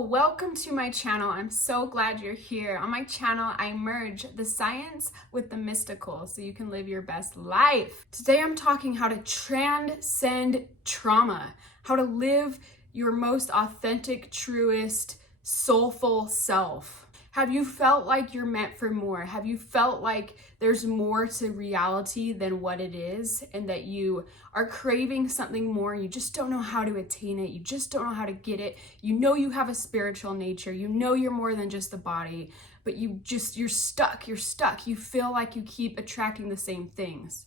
welcome to my channel. I'm so glad you're here. On my channel, I merge the science with the mystical so you can live your best life. Today, I'm talking how to transcend trauma, how to live your most authentic, truest, soulful self. Have you felt like you're meant for more? Have you felt like there's more to reality than what it is, and that you are craving something more? You just don't know how to attain it. You just don't know how to get it. You know you have a spiritual nature. You know you're more than just a body, but you're stuck. You're stuck. You feel like you keep attracting the same things.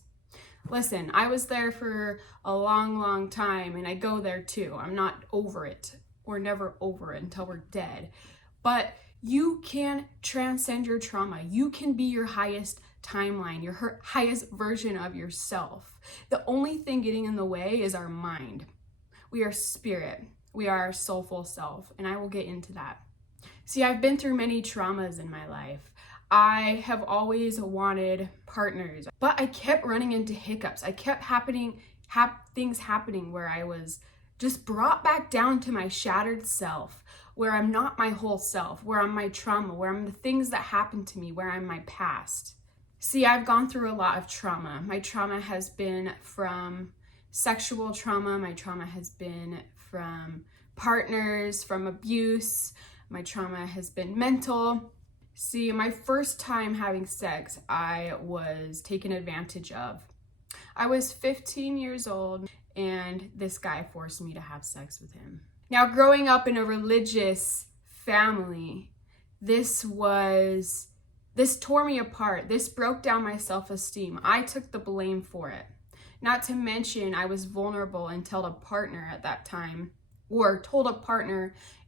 Listen, I was there for a long, long time, and I go there too. I'm not over it. We're never over it until we're dead. But you can transcend your trauma. You can be your highest timeline, your highest version of yourself. The only thing getting in the way is our mind. We are spirit. We are our soulful self, and I will get into that. See, I've been through many traumas in my life. I have always wanted partners, but I kept running into hiccups. I kept things happening where I was just brought back down to my shattered self, where I'm not my whole self, where I'm my trauma, where I'm the things that happened to me, where I'm my past. See, I've gone through a lot of trauma. My trauma has been from sexual trauma. My trauma has been from partners, from abuse. My trauma has been mental. See, my first time having sex, I was taken advantage of. I was 15 years old, and this guy forced me to have sex with him. Now, growing up in a religious family, this tore me apart. This broke down my self-esteem. I took the blame for it. Not to mention, I was vulnerable and told a partner at that time,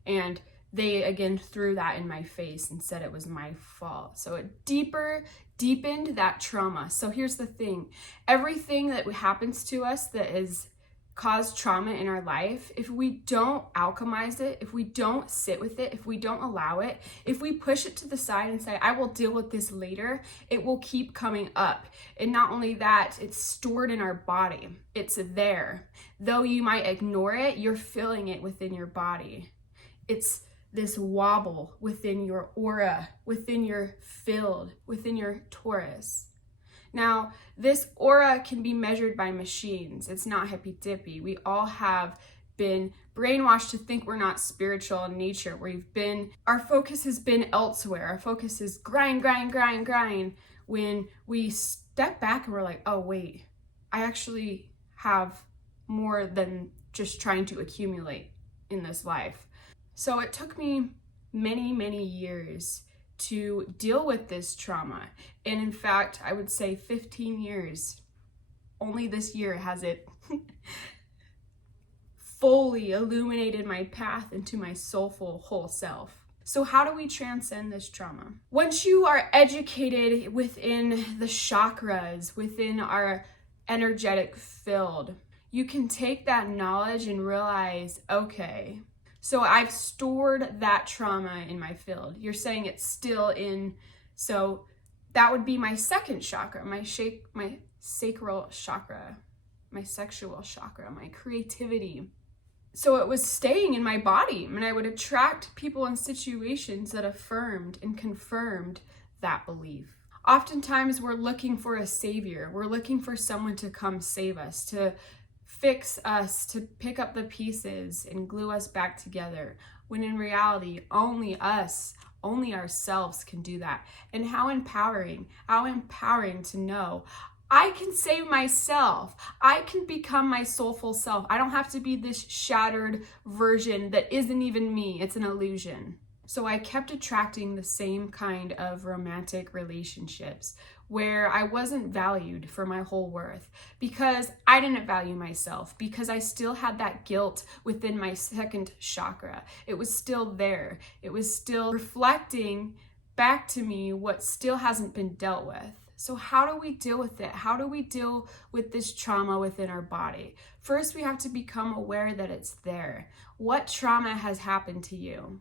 and they again threw that in my face and said it was my fault. So it deepened that trauma. So here's the thing. Everything that happens to us that has caused trauma in our life, if we don't alchemize it, if we don't sit with it, if we don't allow it, if we push it to the side and say, I will deal with this later, it will keep coming up. And not only that, it's stored in our body. It's there. Though you might ignore it, you're feeling it within your body. It's this wobble within your aura, within your field, within your torus. Now, this aura can be measured by machines. It's not hippy-dippy. We all have been brainwashed to think we're not spiritual in nature. Our focus has been elsewhere. Our focus is grind. When we step back and we're like, oh wait, I actually have more than just trying to accumulate in this life. So it took me many, many years to deal with this trauma. And in fact, I would say 15 years. Only this year has it fully illuminated my path into my soulful whole self. So how do we transcend this trauma? Once you are educated within the chakras, within our energetic field, you can take that knowledge and realize, okay, so I've stored that trauma in my field. You're saying it's still in, so that would be my second chakra, my sacral chakra, my sexual chakra, my creativity. So it was staying in my body, and I would attract people and situations that affirmed and confirmed that belief. Oftentimes we're looking for a savior. We're looking for someone to come save us, to fix us, to pick up the pieces and glue us back together, when in reality, only ourselves can do that. And how empowering to know I can save myself. I can become my soulful self. I don't have to be this shattered version that isn't even me. It's an illusion. So I kept attracting the same kind of romantic relationships where I wasn't valued for my whole worth, because I didn't value myself, because I still had that guilt within my second chakra. It was still there. It was still reflecting back to me what still hasn't been dealt with. So how do we deal with it? How do we deal with this trauma within our body? First, we have to become aware that it's there. What trauma has happened to you?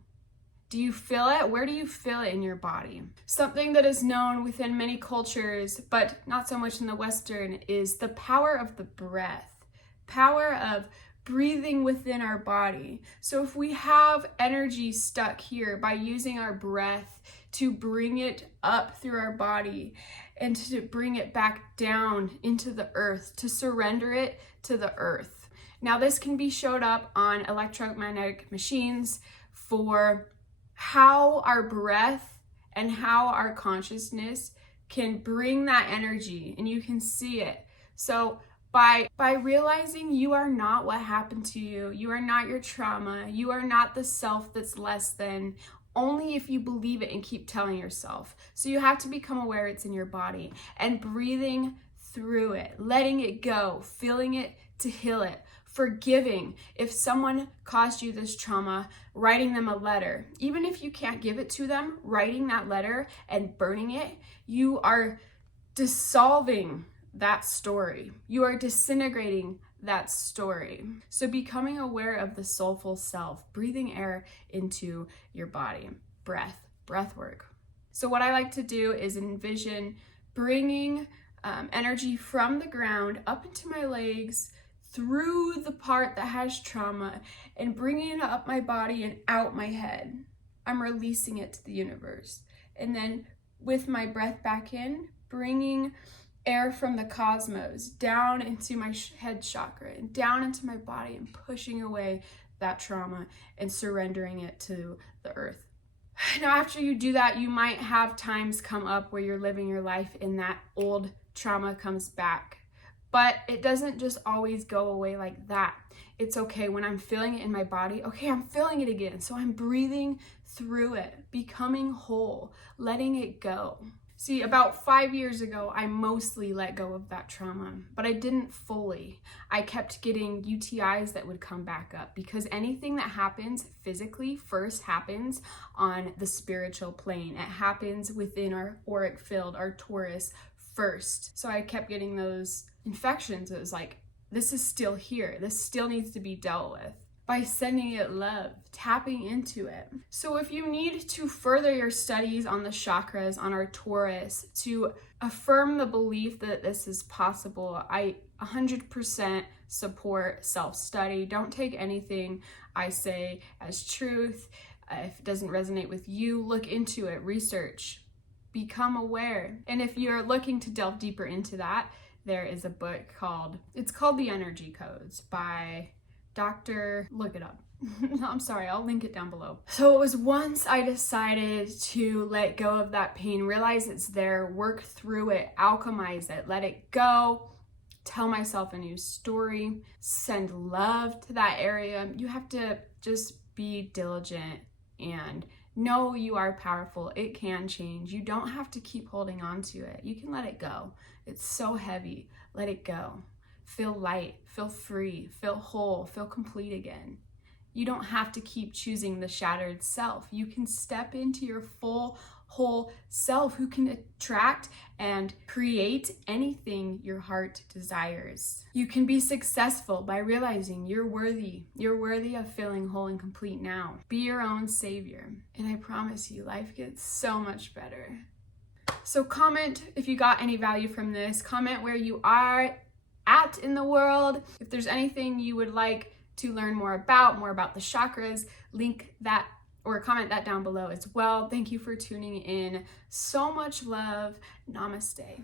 Do you feel it? Where do you feel it in your body? Something that is known within many cultures, but not so much in the Western, is the power of the breath. Power of breathing within our body. So if we have energy stuck here, by using our breath to bring it up through our body and to bring it back down into the earth, to surrender it to the earth. Now this can be showed up on electromagnetic machines for how our breath and how our consciousness can bring that energy, and you can see it. So by realizing you are not what happened to you, you are not your trauma, you are not the self that's less than, only if you believe it and keep telling yourself. So you have to become aware it's in your body and breathing through it, letting it go, feeling it to heal it, forgiving. If someone caused you this trauma, writing them a letter, even if you can't give it to them, writing that letter and burning it, you are dissolving that story. You are disintegrating that story. So becoming aware of the soulful self, breathing air into your body, breath work. So what I like to do is envision bringing energy from the ground up into my legs, through the part that has trauma, and bringing it up my body and out my head. I'm releasing it to the universe. And then with my breath back in, bringing air from the cosmos down into my head chakra and down into my body, and pushing away that trauma and surrendering it to the earth. Now, after you do that, you might have times come up where you're living your life and that old trauma comes back. But it doesn't just always go away like that. It's okay when I'm feeling it in my body. Okay, I'm feeling it again. So I'm breathing through it, becoming whole, letting it go. See, about 5 years ago, I mostly let go of that trauma, but I didn't fully. I kept getting UTIs that would come back up, because anything that happens physically first happens on the spiritual plane. It happens within our auric field, our torus first. So I kept getting those infections. It was like, this is still here. This still needs to be dealt with. By sending it love, tapping into it. So if you need to further your studies on the chakras, on our torus, to affirm the belief that this is possible, I 100% support self-study. Don't take anything I say as truth. If it doesn't resonate with you, look into it, research, become aware. And if you're looking to delve deeper into that, there is a book called The Energy Codes by look it up. I'm sorry, I'll link it down below. So it was once I decided to let go of that pain, realize it's there, work through it, alchemize it, let it go, tell myself a new story, send love to that area. You have to just be diligent and know you are powerful. It can change. You don't have to keep holding on to it. You can let it go. It's so heavy. Let it go. Feel light, feel free, feel whole, feel complete again. You don't have to keep choosing the shattered self. You can step into your full, whole self, who can attract and create anything your heart desires. You can be successful by realizing you're worthy. You're worthy of feeling whole and complete now. Be your own savior. And I promise you, life gets so much better. So comment if you got any value from this. Comment where you are at in the world. If there's anything you would like to learn more about the chakras, link that or comment that down below as well. Thank you for tuning in. So much love. Namaste.